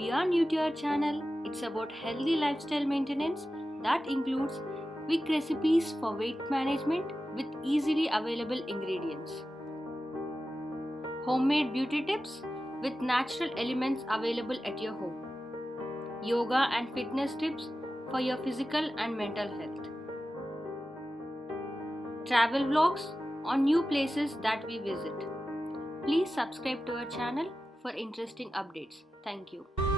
you are new to our channel, it's about healthy lifestyle maintenance that includes quick recipes for weight management with easily available ingredients. Homemade beauty tips with natural elements available at your home. Yoga and fitness tips for your physical and mental health. Travel vlogs on new places that we visit. Please subscribe to our channel for interesting updates. Thank you.